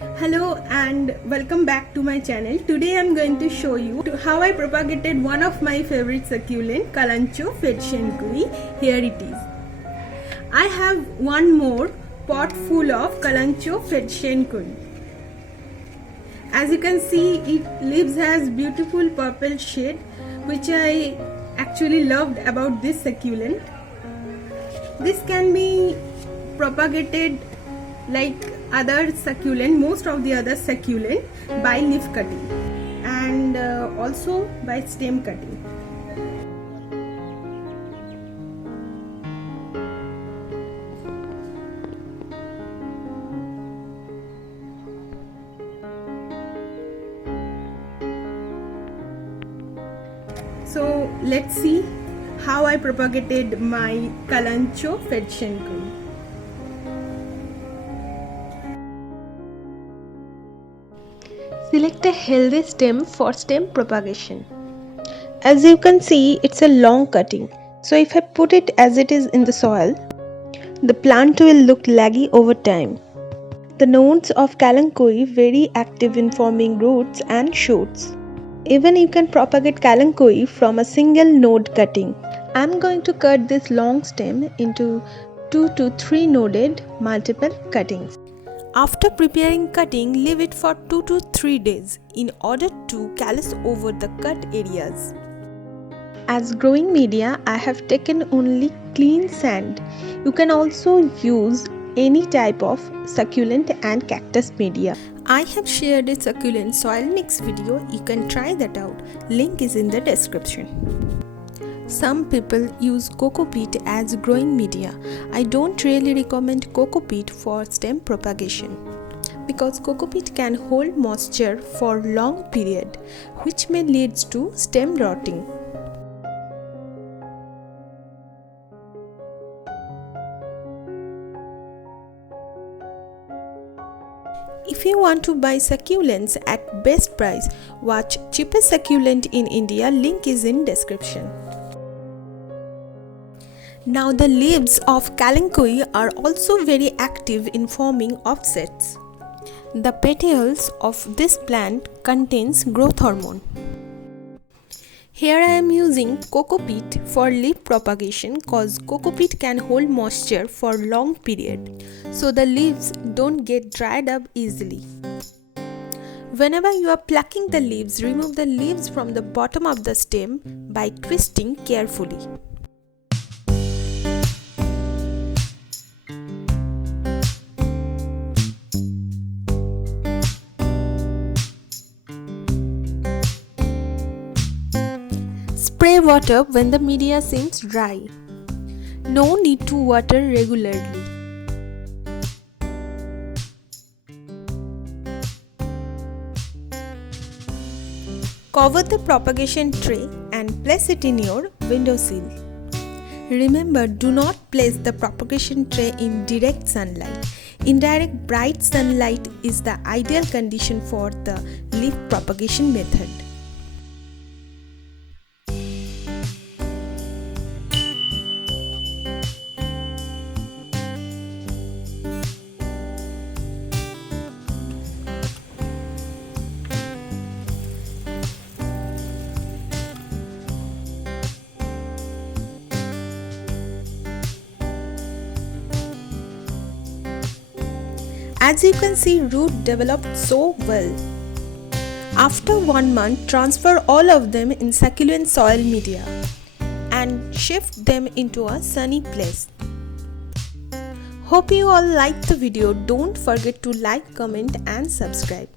Hello and welcome back to my channel. Today I'm going to show you how I propagated one of my favorite succulent, kalanchoe fedtschenkoi. Here it is. I have one more pot full of kalanchoe fedtschenkoi. As you can see, it leaves has beautiful purple shade, which I actually loved about this succulent. This can be propagated like other succulent, most of the other succulent, by leaf cutting and also by stem cutting. So let's see how I propagated my kalanchoe fedtschenkoi. Select a healthy stem for stem propagation. As you can see, it's a long cutting. So if I put it as it is in the soil, the plant will look laggy over time. The nodes of kalanchoe very active in forming roots and shoots. Even you can propagate kalanchoe from a single node cutting. I'm going to cut this long stem into 2 to 3 noded multiple cuttings. After preparing cutting, leave it for 2 to 3 days in order to callus over the cut areas. As growing media, I have taken only clean sand. You can also use any type of succulent and cactus media. I have shared a succulent soil mix video. You can try that out. Link is in the description. Some people use coco peat as growing media. I don't really recommend coco peat for stem propagation because coco peat can hold moisture for long period, which may lead to stem rotting. If you want to buy succulents at best price, watch cheapest succulent in India. Link is in description. Now the leaves of kalanchoe are also very active in forming offsets. The petals of this plant contains growth hormone. Here I am using coco peat for leaf propagation cause coco peat can hold moisture for long period, so the leaves don't get dried up easily. Whenever you are plucking the leaves, remove the leaves from the bottom of the stem by twisting carefully. Spray water when the media seems dry. No need to water regularly. Cover the propagation tray and place it in your windowsill. Remember, do not place the propagation tray in direct sunlight. Indirect bright sunlight is the ideal condition for the leaf propagation method. As you can see, root developed so well. After 1 month, transfer all of them in succulent soil media and shift them into a sunny place. Hope you all liked the video. Don't forget to like, comment and subscribe.